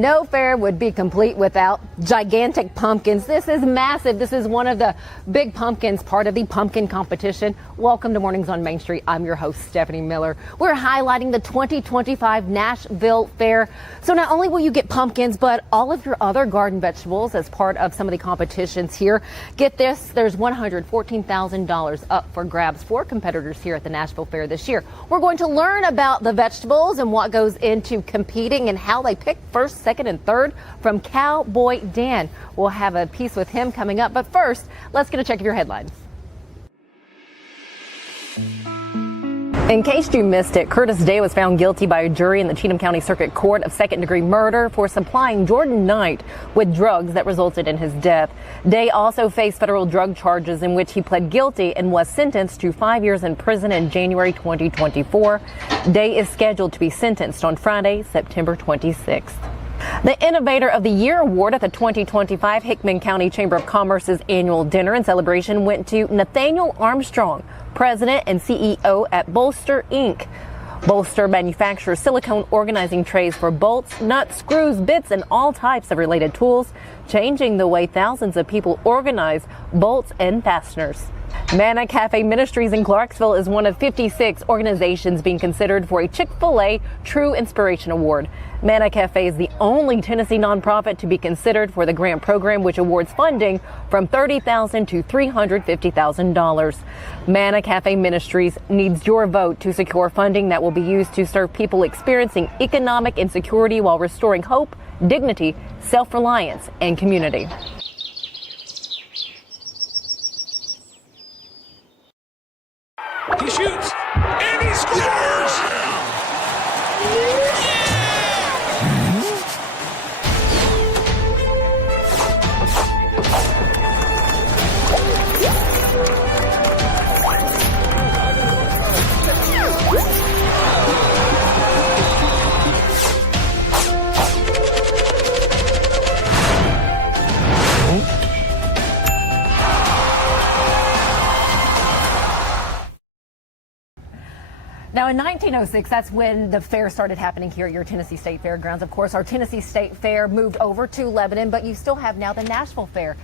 no fair would be complete without gigantic pumpkins. This is massive. This is one of the big pumpkins, part of the pumpkin competition. Welcome to Mornings on Main Street. I'm your host, Stephanie Miller. We're highlighting the 2025 Nashville Fair. So not only will you get pumpkins, but all of your other garden vegetables as part of some of the competitions here. Get this, there's $114,000 up for grabs for competitors here at the Nashville Fair this year. We're going to learn about the vegetables and what goes into competing and how they pick first, second, and third from Cowboy Dan. We'll have a piece with him coming up. But first, let's get a check of your headlines. In case you missed it, Curtis Day was found guilty by a jury in the Cheatham County Circuit Court of second-degree murder for supplying Jordan Knight with drugs that resulted in his death. Day also faced federal drug charges in which he pled guilty and was sentenced to 5 years in prison in January 2024. Day is scheduled to be sentenced on Friday, September 26th. The Innovator of the Year award at the 2025 Hickman County Chamber of Commerce's annual dinner and celebration went to Nathaniel Armstrong, President and CEO at Bolster, Inc. Bolster manufactures silicone organizing trays for bolts, nuts, screws, bits, and all types of related tools, changing the way thousands of people organize bolts and fasteners. Manna Cafe Ministries in Clarksville is one of 56 organizations being considered for a Chick-fil-A True Inspiration Award. Manna Cafe is the only Tennessee nonprofit to be considered for the grant program, which awards funding from $30,000 to $350,000. Manna Cafe Ministries needs your vote to secure funding that will be used to serve people experiencing economic insecurity while restoring hope, dignity, self-reliance, and community. He shoots, and he scores! Now, in 1906, that's when the fair started happening here at your Tennessee State Fairgrounds. Of course, our Tennessee State Fair moved over to Lebanon, but you still have now the Nashville Fair.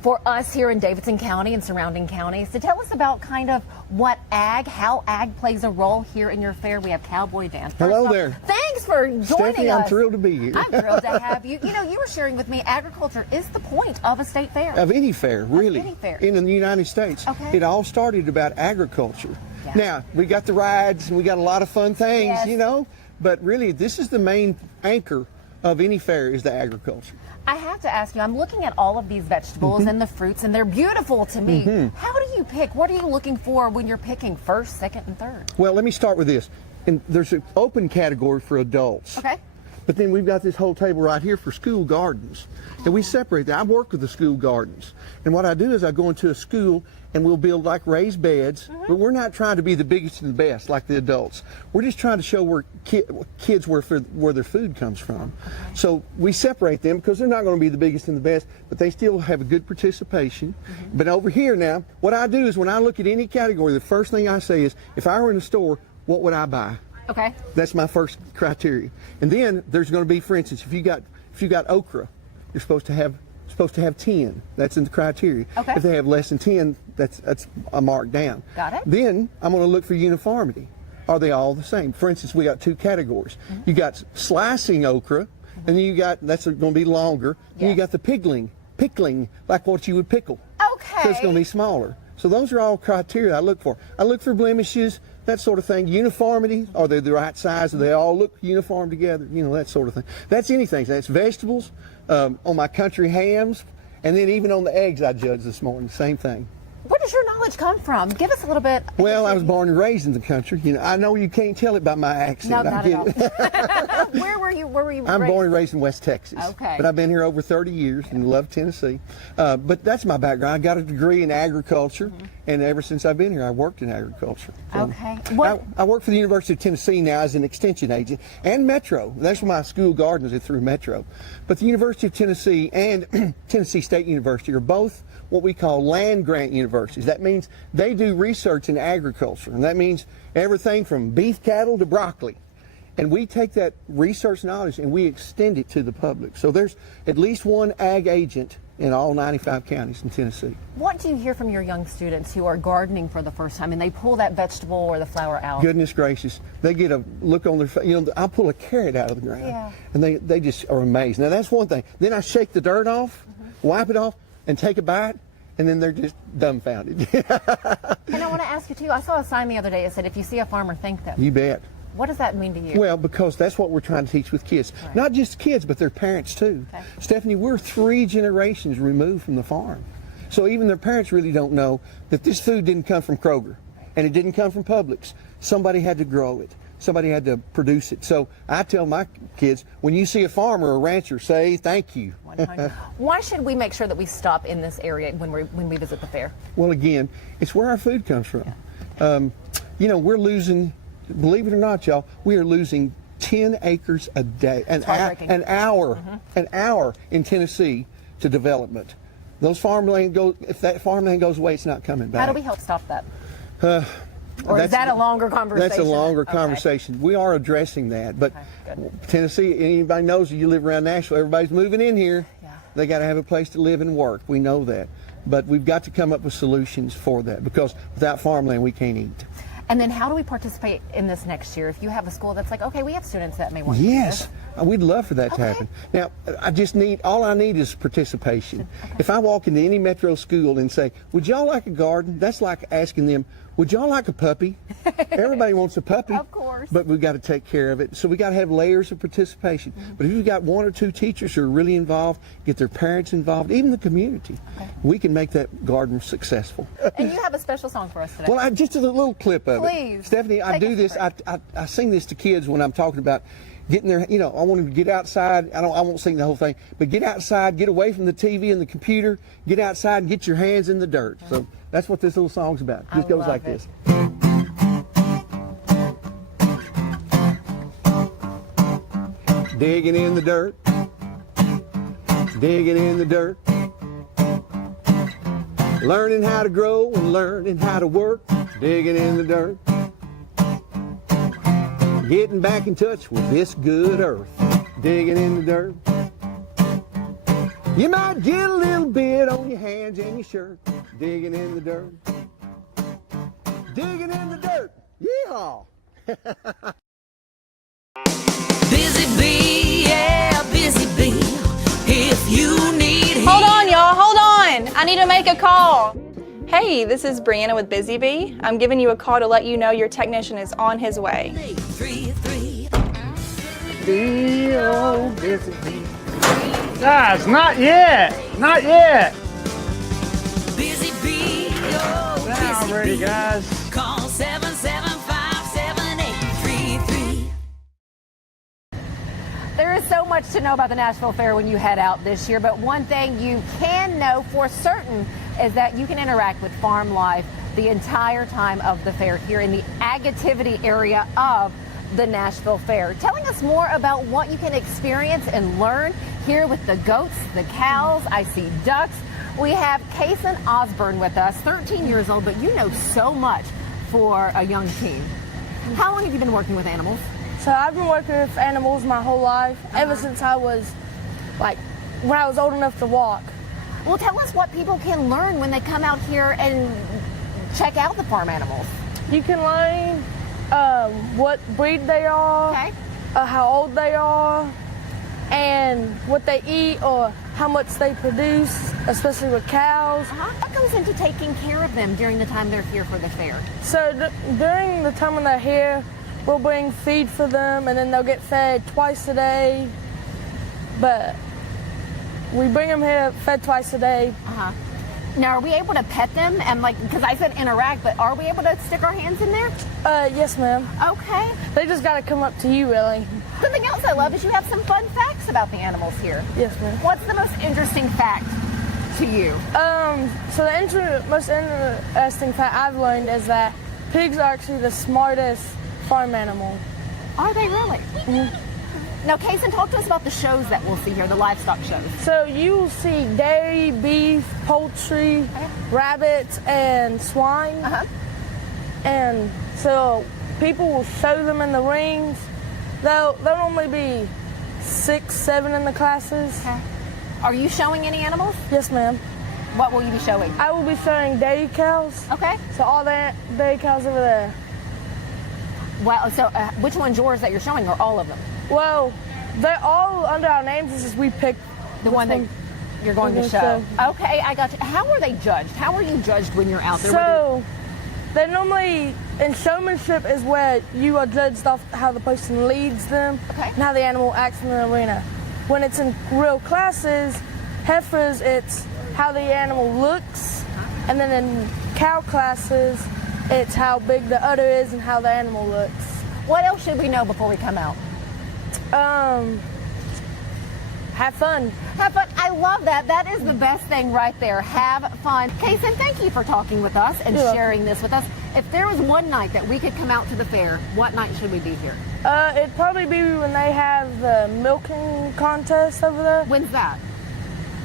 For us here in Davidson County and surrounding counties, to tell us about kind of how ag plays a role here in your fair, we have Cowboy Dan. Hello there. Thanks for joining Stephanie, us. I'm thrilled to be here. I'm thrilled to have you. You know, you were sharing with me, agriculture is the point of a state fair. Of any fair, really. Of any fair. In the United States. Okay. It all started about agriculture. Yeah. Now, we got the rides and we got a lot of fun things, Yes. you know, but really this is the main anchor of any fair is the agriculture. I have to ask you, I'm looking at all of these vegetables and the fruits, and they're beautiful to me. How do you pick? What are you looking for when you're picking first, second, and third? Well, let me start with this. And there's an open category for adults. Okay. But then we've got this whole table right here for school gardens. And we separate that. I work with the school gardens. And what I do is I go into a school and we'll build like raised beds, but we're not trying to be the biggest and the best like the adults. We're just trying to show where kids where their food comes from. So we separate them because they're not going to be the biggest and the best, but they still have a good participation. But over here now, what I do is when I look at any category, the first thing I say is, if I were in a store, what would I buy? Okay. That's my first criteria. And then there's going to be, for instance, if you got okra, you're supposed to have 10. That's in the criteria. Okay. If they have less than 10, that's a mark down. Got it. Then I'm going to look for uniformity. Are they all the same? For instance, we got two categories. You got slicing okra, and then you got, that's going to be longer. And you got the pickling, like what you would pickle. Okay. So it's going to be smaller. So those are all criteria I look for. I look for blemishes, that sort of thing. Uniformity, are they the right size? Do they all look uniform together? You know, that sort of thing. That's anything. That's vegetables, on my country hams, and then even on the eggs I judged this morning, same thing. Where does your knowledge come from? Give us a little bit. Well, I was born and raised in the country. You know, I know you can't tell it by my accent. No, not at all. It. Where were you I'm born and raised in West Texas. Okay. But I've been here over 30 years and love Tennessee. But that's my background. I got a degree in agriculture, and ever since I've been here, I worked in agriculture. So Okay. What? I work for the University of Tennessee now as an extension agent and Metro. That's my school gardens are through Metro. But the University of Tennessee and Tennessee State University are both what we call land grant universities. That means they do research in agriculture, and that means everything from beef cattle to broccoli. And we take that research knowledge and we extend it to the public. So there's at least one ag agent in all 95 counties in Tennessee. What do you hear from your young students who are gardening for the first time and they pull that vegetable or the flower out? Goodness gracious, they get a look on their face. You know, I'll pull a carrot out of the ground, and they just are amazed. Now that's one thing. Then I shake the dirt off, wipe it off, and take a bite, and then they're just dumbfounded. And I want to ask you too, I saw a sign the other day that said, if you see a farmer, thank them. You bet. What does that mean to you? Well, because that's what we're trying to teach with kids. Right. Not just kids, but their parents too. Okay. Stephanie, we're 3 generations removed from the farm. So even their parents really don't know that this food didn't come from Kroger and it didn't come from Publix. Somebody had to grow it. Somebody had to produce it. So I tell my kids, when you see a farmer or a rancher, say thank you. Why should we make sure that we stop in this area when we visit the fair? Well, again, it's where our food comes from. You know, we're losing, believe it or not, y'all, we are losing 10 acres a day, an hour in Tennessee to development. Those farmland if that farmland goes away, it's not coming back. How do we help stop that? Or is that a longer conversation? That's a longer conversation. We are addressing that, but Tennessee, anybody knows that you live around Nashville, everybody's moving in here. They got to have a place to live and work. We know that. But we've got to come up with solutions for that, because without farmland, we can't eat. And then how do we participate in this next year? If you have a school that's like, okay, we have students that may want to do Yes, we'd love for that to happen. Now, all I need is participation. If I walk into any metro school and say, would y'all like a garden? That's like asking them, would y'all like a puppy? Everybody wants a puppy. Of course. But we've got to take care of it. So we got to have layers of participation. But if you've got 1 or 2 teachers who are really involved, get their parents involved, even the community, we can make that garden successful. And you have a special song for us today. Well, just a little clip of Please. it. Stephanie, I do this. I sing this to kids when I'm talking about getting their, you know, I want them to get outside. I won't sing the whole thing, but get outside, get away from the TV and the computer, get outside and get your hands in the dirt. So that's what this little song's about. It just goes like this. Digging in the dirt, digging in the dirt, learning how to grow and learning how to work, digging in the dirt, getting back in touch with this good earth, digging in the dirt. You might get a little bit on your hands and your shirt, digging in the dirt, digging in the dirt. Yeehaw! Busy bee, yeah, busy bee. If you need Hold on, y'all, hold on. I need to make a call. Hey, this is Brianna with Busy Bee. I'm giving you a call to let you know your technician is on his way. 833. Busy bee. Guys, not yet. Not yet. Busy bee, oh, Now busy ready, bee. guys. Call 775-7833. There is so much to know about the Nashville Fair when you head out this year, but one thing you can know for certain is that you can interact with farm life the entire time of the fair here in the Agativity area of the Nashville Fair. Telling us more about what you can experience and learn here with the goats, the cows, I see ducks. We have Kason Ozburn with us, 13 years old, but you know so much for a young teen. How long have you been working with animals? So I've been working with animals my whole life, ever since I was, when I was old enough to walk. Well, tell us what people can learn when they come out here and check out the farm animals. You can learn what breed they are, how old they are, and what they eat or how much they produce, especially with cows. What goes into taking care of them during the time they're here for the fair? So during the time when they're here, we'll bring feed for them, and then they'll get fed twice a day. But we bring them here fed twice a day. Now, are we able to pet them? And because I said interact, but are we able to stick our hands in there? Yes, ma'am. Okay. They just got to come up to you, really. Something else I love is you have some fun facts about the animals here. Yes, ma'am. What's the most interesting fact to you? So the most interesting fact I've learned is that pigs are actually the smartest farm animal. Are they really? Now, Kason, talk to us about the shows that we'll see here, the livestock shows. So you'll see dairy, beef, poultry, rabbits, and swine. And so people will show them in the rings, There'll normally be 6, 7 in the classes. Okay. Are you showing any animals? Yes, ma'am. What will you be showing? I will be showing dairy cows. Okay. So all the dairy cows over there. Well, so which one's yours that you're showing, or all of them? Well, they're all under our names. It's just we pick The one that you're going to show. Okay, I got you. How are they judged? How are you judged when you're out there? So, they're normally, in showmanship is where you are judged off how the person leads them Okay. and how the animal acts in the arena. When it's in real classes, heifers, it's how the animal looks, and then in cow classes, it's how big the udder is and how the animal looks. What else should we know before we come out? Have fun. Have fun. I love that. That is the best thing right there. Have fun. Kason, thank you for talking with us and sharing this with us. If there was one night that we could come out to the fair, what night should we be here? It'd probably be when they have the milking contest over there. When's that?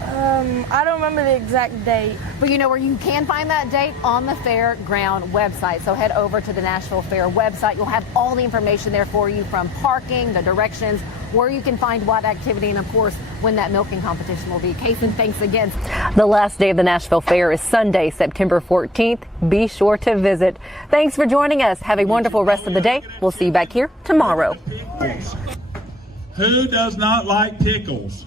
I don't remember the exact date. But you know where you can find that date? On the fairground website. So head over to the Nashville Fair website. You'll have all the information there for you, from parking, the directions, where you can find what activity, and of course when that milking competition will be. Kason, thanks again. The last day of the Nashville Fair is Sunday, September 14th. Be sure to visit. Thanks for joining us. Have a wonderful rest of the day. We'll see you back here tomorrow. Who does not like pickles?